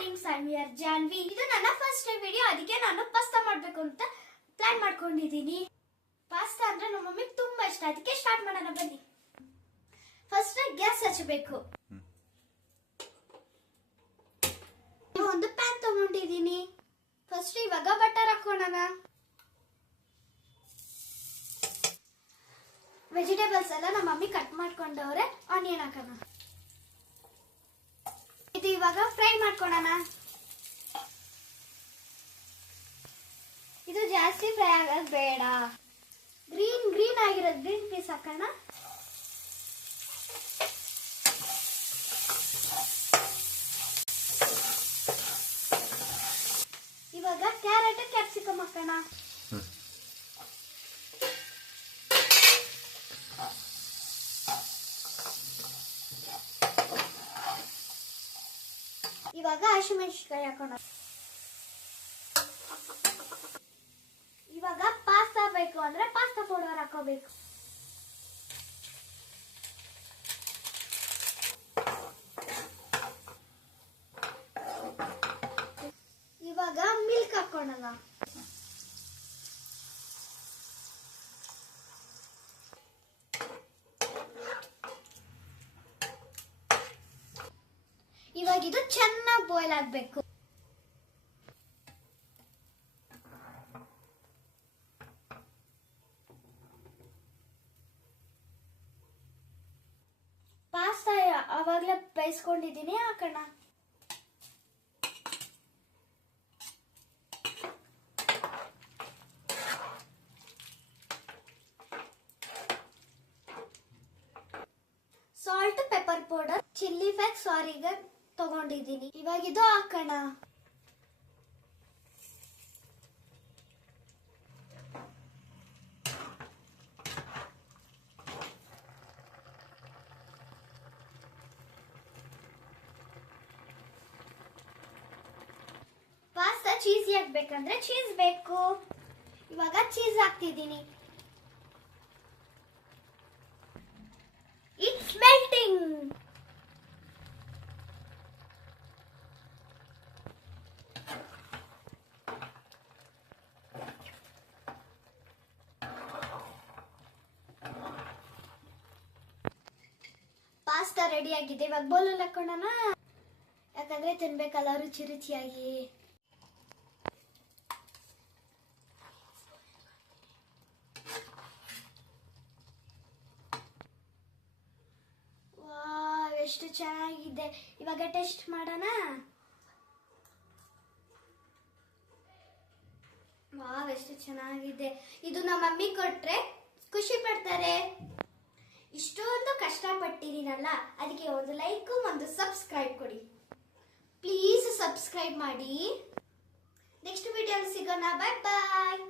Darlings, I am your Janvi. ಇದು ನನ್ನ first video, ಅದಕ್ಕೆ ನಾನು ಪಾಸ್ತಾ ಮಾಡಬೇಕು ಅಂತ ಪ್ಲಾನ್ ಮಾಡ್ಕೊಂಡಿದ್ದೀನಿ. ಪಾಸ್ತಾ ಅಂದ್ರೆ ನಮ್ಮ ಮಮ್ಮಿಗೆ ತುಂಬಾ ಇಷ್ಟ, ಅದಕ್ಕೆ ಸ್ಟಾರ್ಟ್ ಮಾಡೋಣ ಬನ್ನಿ. ಫಸ್ಟ್ ಗ್ಯಾಸ್ ಹಚ್ಚಬೇಕು. ಒಂದು ಪ್ಯಾನ್ ತಗೊಂಡಿದ್ದೀನಿ. ಫಸ್ಟ್ ಇವಾಗ ಬಟರ್ ಹಾಕೋಣ. ವೆಜಿಟೇಬಲ್ಸ್ ಎಲ್ಲ ನಮ್ಮ ಮಮ್ಮಿ ಕಟ್ ಮಾಡ್ಕೊಂಡವ್ರೆ. ಆನಿಯನ್ ಹಾಕೋಣ. ಇದು ಇವಾಗ ಫ್ರೈ ಮಾಡ್ಕೊಳ್ಳೋಣ. ಇದು ಜಾಸ್ತಿ ಫ್ರೈ ಆಗೋದು ಬೇಡ. ಗ್ರೀನ್ ಆಗಿರೋದು ಗ್ರೀನ್ ಪೀಸ್ ಹಾಕೋಣ. ಇವಾಗ ಕ್ಯಾರೆಟ್ ಕ್ಯಾಪ್ಸಿಕಮ್ ಹಾಕೋಣ. ಇವಾಗ ಹಸಿಮೆಣಸಿನಕಾಯಿ ಹಾಕೋಣ. ಇವಾಗ ಪಾಸ್ತಾ ಬೇಕು ಅಂದ್ರೆ ಪಾಸ್ತಾ ಪೌಡರ್ ಹಾಕೋಬೇಕು. ಇವಾಗ ಮಿಲ್ಕ್ ಹಾಕೋಣ. ಇವಾಗ ಇದು ಚೆನ್ನಾಗಿ ಬಾಯ್ಲ್ ಆಗಬೇಕು. ಪಾಸ್ತಾ ಅವಾಗಲೇ ಬೇಯಿಸ್ಕೊಂಡಿದ್ದೀನಿ, ಹಾಕೋಣ. Salt, pepper powder, chilli flakes, oregano ತಗೊಂಡಿದ್ದೀನಿ. ಇವಾಗ ಇದು ಹಾಕೋಣ. ಪಾಸ್ತಾ ಚೀಸಿ ಹಾಕ್ಬೇಕಂದ್ರೆ ಚೀಸ್ ಬೇಕು. ಇವಾಗ ಚೀಸ್ ಹಾಕ್ತಿದ್ದೀನಿ. It's melting. ಪಾಸ್ತಾ ರೆಡಿ ಆಗಿದೆ. ಇವಾಗ ಬೌಲಲ್ಲಿ ಹಾಕೋಣ, ಯಾಕಂದ್ರೆ ತಿನ್ಬೇಕಲ್ಲ ರುಚಿ ರುಚಿಯಾಗಿ. ವಾವ್, ಎಷ್ಟು ಚೆನ್ನಾಗಿದೆ. ಇವಾಗ ಟೇಸ್ಟ್ ಮಾಡೋಣ. ವಾವ್, ಎಷ್ಟು ಚೆನ್ನಾಗಿದೆ. ಇದು ನಮ್ಮ ಮಮ್ಮಿ ಕೊಟ್ರೆ ಖುಷಿ ಪಡ್ತಾರೆ. ಇಷ್ಟೊಂದು ಕಷ್ಟಪಟ್ಟಿದ್ದೀನಲ್ಲ, ಅದಕ್ಕೆ ಒಂದು ಲೈಕ್ ಒಂದು ಸಬ್ಸ್ಕ್ರೈಬ್ ಕೊಡಿ. ಪ್ಲೀಸ್ ಸಬ್ಸ್ಕ್ರೈಬ್ ಮಾಡಿ. ನೆಕ್ಸ್ಟ್ ವಿಡಿಯೋಲಿ ಸಿಗೋಣ. ಬಾಯ್ ಬಾಯ್.